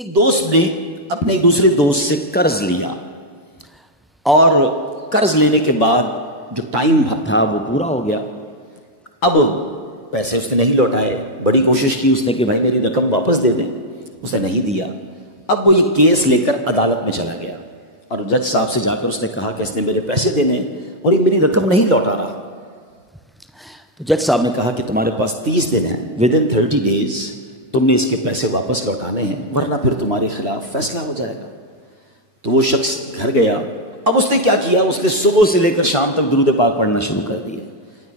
ایک دوست نے اپنے ایک دوسرے دوست سے قرض لیا اور قرض لینے کے بعد جو ٹائم تھا وہ پورا ہو گیا. اب پیسے اس نے نہیں لوٹائے. بڑی کوشش کی اس نے کہ بھائی میری رقم واپس دے دیں, اس نے نہیں دیا. اب وہ یہ کیس لے کر عدالت میں چلا گیا اور جج صاحب سے جا کر اس نے کہا کہ اس نے میرے پیسے دینے اور یہ میری رقم نہیں لوٹا رہا. تو جج صاحب نے کہا کہ تمہارے پاس 30 دن ہیں, ود ان 30 days تم نے اس کے پیسے واپس لوٹانے ہیں, ورنہ پھر تمہارے خلاف فیصلہ ہو جائے گا. تو وہ شخص گھر گیا. اب اس نے کیا کیا, اس نے صبح سے لے کر شام تک درود پاک پڑھنا شروع کر دیا.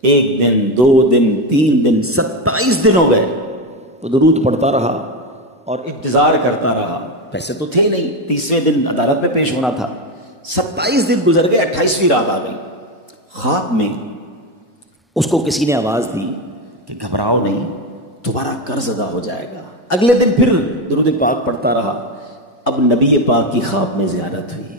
1 دن 2 دن 3 دن 27 دن ہو گئے. وہ درود پڑھتا رہا اور انتظار کرتا رہا. پیسے تو تھے نہیں, 30ویں دن عدالت میں پیش ہونا تھا. 27 دن گزر گئے, 28ویں رات آ گئی. خواب میں اس کو کسی نے آواز دی کہ گھبراؤ نہیں, تمہارا قرض ادا ہو جائے گا. اگلے دن پھر درود پاک پڑھتا رہا. اب نبی پاک کی خواب میں زیارت ہوئی.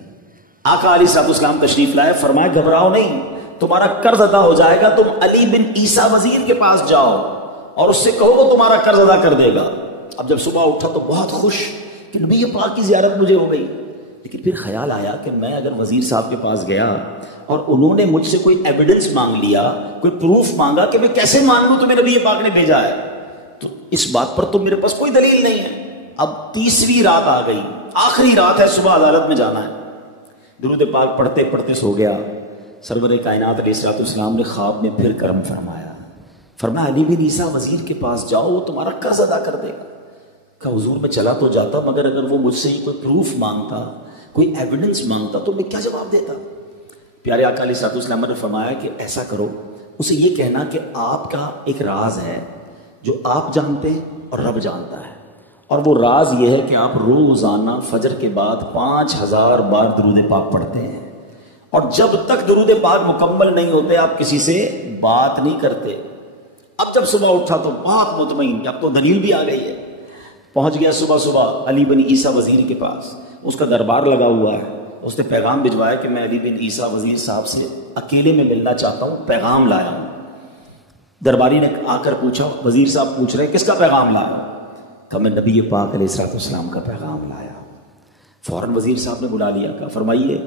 آقا علیہ الصلوۃ والسلام تشریف لائے, فرمایا گھبراؤ نہیں, تمہارا قرض ادا ہو جائے گا. تم علی بن عیسیٰ وزیر کے پاس جاؤ اور اس سے کہو وہ تمہارا قرض ادا کر دے گا. اب جب صبح اٹھا تو بہت خوش کہ نبی پاک کی زیارت مجھے ہو گئی. لیکن پھر خیال آیا کہ میں اگر وزیر صاحب کے پاس گیا اور انہوں نے مجھ سے کوئی ایویڈنس مانگ لیا, کوئی پروف مانگا, کہ میں کیسے مان لوں تمہیں نبی پاک نے بھیجا ہے, تو اس بات پر تو میرے پاس کوئی دلیل نہیں ہے. اب 30ویں رات آ گئی, آخری رات ہے, صبح عدالت میں جانا ہے. درود پاک پڑھتے پڑھتے سو گیا. سرور کائنات علیہ الصلوۃ والسلام نے خواب میں پھر کرم فرمایا. فرمایا علی بن عیسیٰ وزیر کے پاس جاؤ, وہ تمہارا قرض ادا کر دے گا. کہا حضور میں چلا تو جاتا, مگر اگر وہ مجھ سے ہی کوئی پروف مانگتا, کوئی ایویڈنس مانگتا, تو میں کیا جواب دیتا. پیارے آقا علیہ الصلوۃ والسلام نے فرمایا کہ ایسا کرو, اسے یہ کہنا کہ آپ کا ایک راز ہے جو آپ جانتے ہیں اور رب جانتا ہے, اور وہ راز یہ ہے کہ آپ روزانہ فجر کے بعد 5000 بار درود پاک پڑھتے ہیں, اور جب تک درود پاک مکمل نہیں ہوتے آپ کسی سے بات نہیں کرتے. اب جب صبح اٹھا تو بہت مطمئن کہ اب تو دلیل بھی آ گئی ہے. پہنچ گیا صبح علی بن عیسیٰ وزیر کے پاس. اس کا دربار لگا ہوا ہے. اس نے پیغام بھجوایا کہ میں علی بن عیسیٰ وزیر صاحب سے اکیلے میں ملنا چاہتا ہوں, پیغام لایا ہوں. درباری نے آ کر پوچھا, وزیر صاحب پوچھ رہے کس کا پیغام لایا؟ کہ میں نبی پاک علیہ الصلوۃ والسلام کا پیغام لایا. فوراً وزیر صاحب نے بلا لیا. کہا فرمائیے.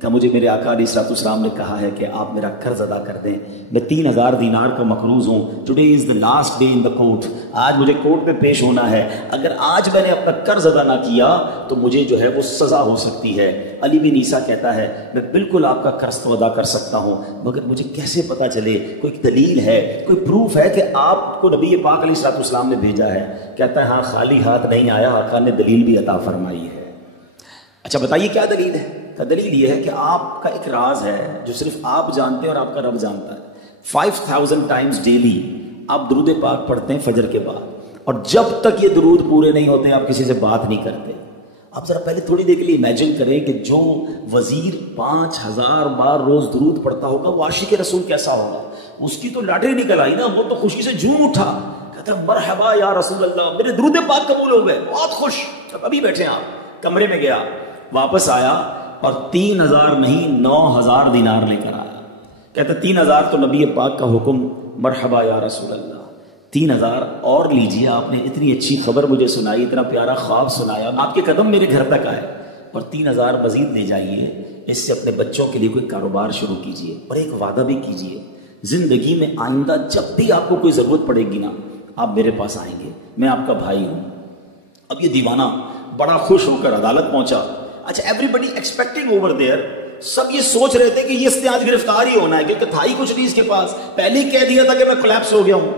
کہ مجھے میرے آقا علیہ الصلوۃ والسلام نے کہا ہے کہ آپ میرا قرض ادا کر دیں. میں 3000 دینار کا مقروض ہوں. Today is the last day in the court. آج مجھے کورٹ میں پیش ہونا ہے. اگر آج میں نے اپنا قرض ادا نہ کیا تو مجھے جو ہے وہ سزا ہو سکتی ہے. علی بن عیسیٰ کہتا ہے میں بالکل آپ کا قرض تو ادا کر سکتا ہوں, مگر مجھے کیسے پتا چلے, کوئی دلیل ہے, کوئی پروف ہے کہ آپ کو نبی پاک علیہ الصلوۃ والسلام نے بھیجا ہے؟ کہتا ہے ہاں, خالی ہاتھ نہیں آیا, آقا نے دلیل بھی عطا فرمائی ہے. اچھا بتائیے کیا دلیل ہے؟ کا دلیل یہ ہے کہ آپ کا ایک راز ہے جو صرف آپ جانتے ہیں اور آپ کا رب جانتا ہے. 5000 ٹائمز ڈیلی آپ درود پاک پڑھتے ہیں فجر کے بعد, اور جب تک یہ درود پورے نہیں ہوتے آپ کسی سے بات نہیں کرتے. آپ ذرا پہلے تھوڑی دیر کے لیے امیجن کریں کہ جو وزیر 5000 بار روز درود پڑھتا ہوگا وہ عاشق رسول کیسا ہوگا. اس کی تو لاٹری نکل آئی نا, وہ تو خوشی سے جھوم اٹھا, کہتا مرحبا یا رسول اللہ, میرے درود پاک قبول ہو گئے, بہت خوش. ابھی بیٹھے آپ, کمرے میں گیا, واپس آیا اور 3000 نہیں 9000 دینار لے کر آیا. کہتا 3000 تو نبی پاک کا حکم, مرحبا یا رسول اللہ, 3000 اور لیجیے, آپ نے اتنی اچھی خبر مجھے سنائی, اتنا پیارا خواب سنایا, آپ کے قدم میرے گھر تک آئے, اور 3000 مزید لے جائیے, اس سے اپنے بچوں کے لیے کوئی کاروبار شروع کیجیے, اور ایک وعدہ بھی کیجیے, زندگی میں آئندہ جب بھی آپ کو کوئی ضرورت پڑے گی نا آپ میرے پاس آئیں گے, میں آپ کا بھائی ہوں. اب یہ دیوانہ بڑا خوش ہو کر عدالت پہنچا. اچھا everybody expecting over there, سب یہ سوچ رہے تھے کہ یہ اس نے آج گرفتار ہی ہونا ہے, کیونکہ تھا ہی کچھ نہیں اس کے پاس, پہلے ہی کہہ دیا تھا کہ میں کولیپس ہو گیا ہوں.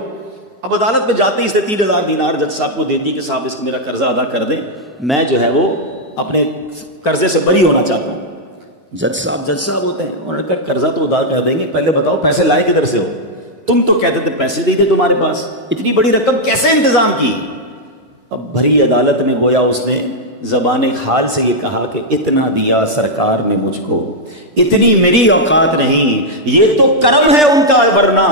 اب عدالت میں جاتے ہی اس نے 3000 دینار جج صاحب کو دے دی کہ صاحب اس کو میرا قرضہ ادا کر دیں, میں جو ہے وہ اپنے قرضے سے بری ہونا چاہتا ہوں. جج صاحب ہوتے ہیں, انہوں نے کہا قرضہ تو ادا کر دیں گے, پہلے بتاؤ پیسے لائے کدھر سے ہو؟ تم تو کہتے تھے پیسے نہیں تھے تمہارے پاس, اتنی بڑی رقم کیسے انتظام کی؟ اب بھری عدالت میں گویا اس نے زبان حال سے یہ کہا کہ اتنا دیا سرکار نے مجھ کو، اتنی میری اوقات نہیں، یہ تو کرم ہے ان کا، ورنہ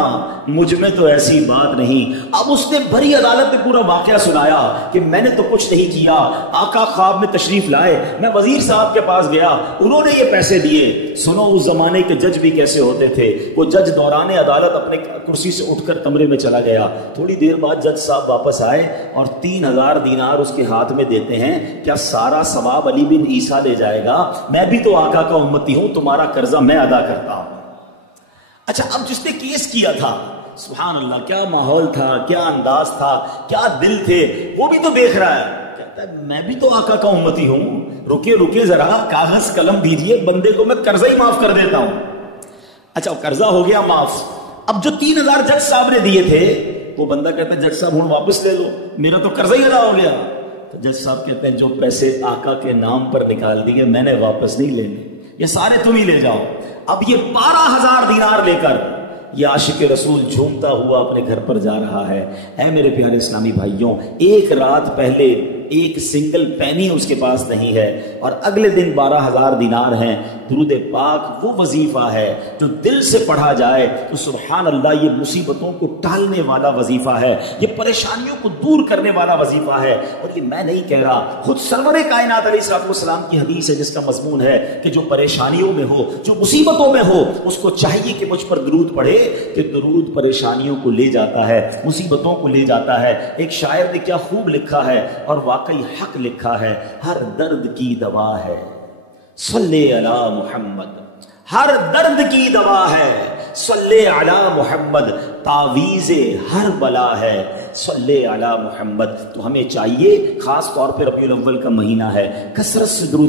مجھ میں تو ایسی بات نہیں۔ اب اس نے بڑی عدالت میں پورا واقعہ سنایا کہ میں نے تو کچھ نہیں کیا، آقا خواب میں تشریف لائے، میں وزیر صاحب کے پاس گیا، انہوں نے یہ پیسے دیے۔ سنو اس زمانے کے جج بھی کیسے ہوتے تھے، وہ جج دوران عدالت اپنے کرسی سے اٹھ کر کمرے میں چلا گیا، تھوڑی دیر بعد جج صاحب واپس آئے اور 3000 دینار اس کے ہاتھ میں دیتے ہیں۔ کیا سارا ثواب علی بن عیسیٰ لے جائے گا؟ میں بھی تو آقا کا امتی ہوں، تمہارا قرضہ میں ادا کرتا ہوں۔ اچھا، اب جس نے کیس کیا تھا، سبحان اللہ، کیا ماحول تھا، کیا انداز تھا، کیا دل تھے، وہ بھی تو دیکھ رہا ہے، کہتا ہے میں بھی تو آقا کا امتی ہوں، رکے ذرا، کاغذ قلم دیجئے، بندے کو میں قرضہ ہی معاف کر دیتا ہوں۔ اچھا، قرضہ ہو گیا معاف۔ اب جو 3000 جج صاحب نے دیے تھے، وہ بندہ کہتا ہے جج صاحب ہوں واپس لے لو، میرا تو قرضہ ہی ادا ہو گیا۔ تو جج صاحب کہتے ہیں جو پیسے آقا کے نام پر نکال دیے میں نے واپس نہیں لینے، یہ سارے تم ہی لے جاؤ۔ اب یہ 12000 دینار لے کر یہ عاشق رسول جھومتا ہوا اپنے گھر پر جا رہا ہے۔ اے میرے پیارے اسلامی بھائیوں، ایک رات پہلے ایک سنگل پینی اس کے پاس نہیں ہے، اور اگلے دن 12000 دینار ہیں۔ درود پاک وہ وظیفہ ہے جو دل سے پڑھا جائے تو سبحان اللہ یہ مصیبتوں کو ٹالنے والا وظیفہ ہے، یہ پریشانیوں کو دور کرنے والا وظیفہ ہے۔ اور یہ میں نہیں کہہ رہا، خود سرور کائنات علیہ الصلوۃ والسلام کی حدیث ہے جس کا مضمون ہے کہ جو پریشانیوں میں ہو، جو مصیبتوں میں ہو، اس کو چاہیے کہ مجھ پر درود پڑھے، کہ درود پریشانیوں کو لے جاتا ہے، مصیبتوں کو لے جاتا ہے۔ ایک شاعر نے کیا خوب لکھا ہے، اور واقعی حق لکھا ہے، ہر درد کی دوا ہے صلی علی محمد، ہر درد کی دوا ہے صلی علی محمد، تعویذ ہر بلا ہے صلی علی محمد۔ تو ہمیں چاہیے، خاص طور پہ ربیع الاول کا مہینہ ہے، کثرت سے درود